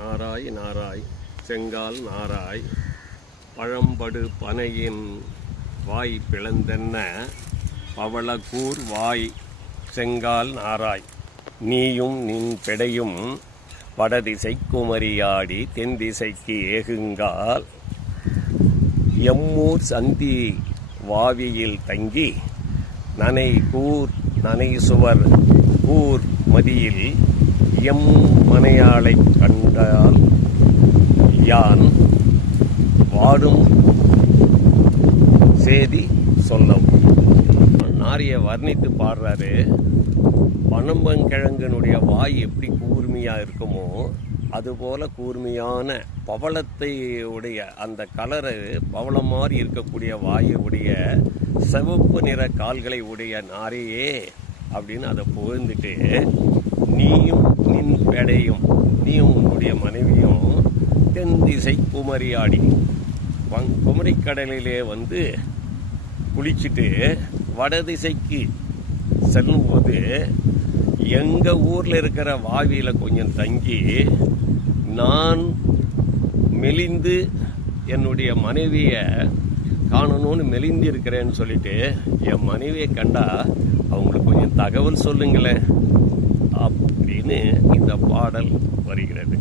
நாராய் நாராய் செங்கால் நாராய் பழம்படு பனையின் வாய் பிளந்தென்ன? பவளக்கூர் வாய் செங்கால் நாராய். நீயும் நின் பெடையும் வடதிசை குமரியாடி தென் திசைக்கு ஏகுங்கால். எம்மூர் சந்தி வாவியில் தங்கி நனை கூர் நனை சுவர் கூர் மதியில் எம் மனையாளைக் கண்டால் யான் வாடும் சேதி சொல்லவும். நாரிய வர்ணித்து பாடுறாரு. பனம்பங்கிழங்கனுடைய வாய் எப்படி கூர்மையா இருக்குமோ அதுபோல கூர்மையான பவளத்தை உடைய அந்த கலரு பவளம் மாதிரி இருக்கக்கூடிய வாயுடைய உடைய சிவப்பு நிற கால்களை உடைய நாரையே அப்படின்னு அதை புகழ்ந்துட்டு நீயும் நின் பெடையும் நீயும் உன்னுடைய மனைவியும் தென் திசை குமரியாடி வங் குமரிக்கடலிலே வந்து குளிச்சுட்டு வடதிசைக்கு செல்லும்போது எங்கள் ஊரில் இருக்கிற வாவியில் கொஞ்சம் தங்கி நான் மெலிந்து என்னுடைய மனைவியை ஒன்று மெலிந்து இருக்கிறேன்னு சொல்லிட்டு என் மனைவியை கண்டா அவங்களுக்கு கொஞ்சம் தகவல் சொல்லுங்களேன் அப்படின்னு இந்த பாடல் வருகிறது.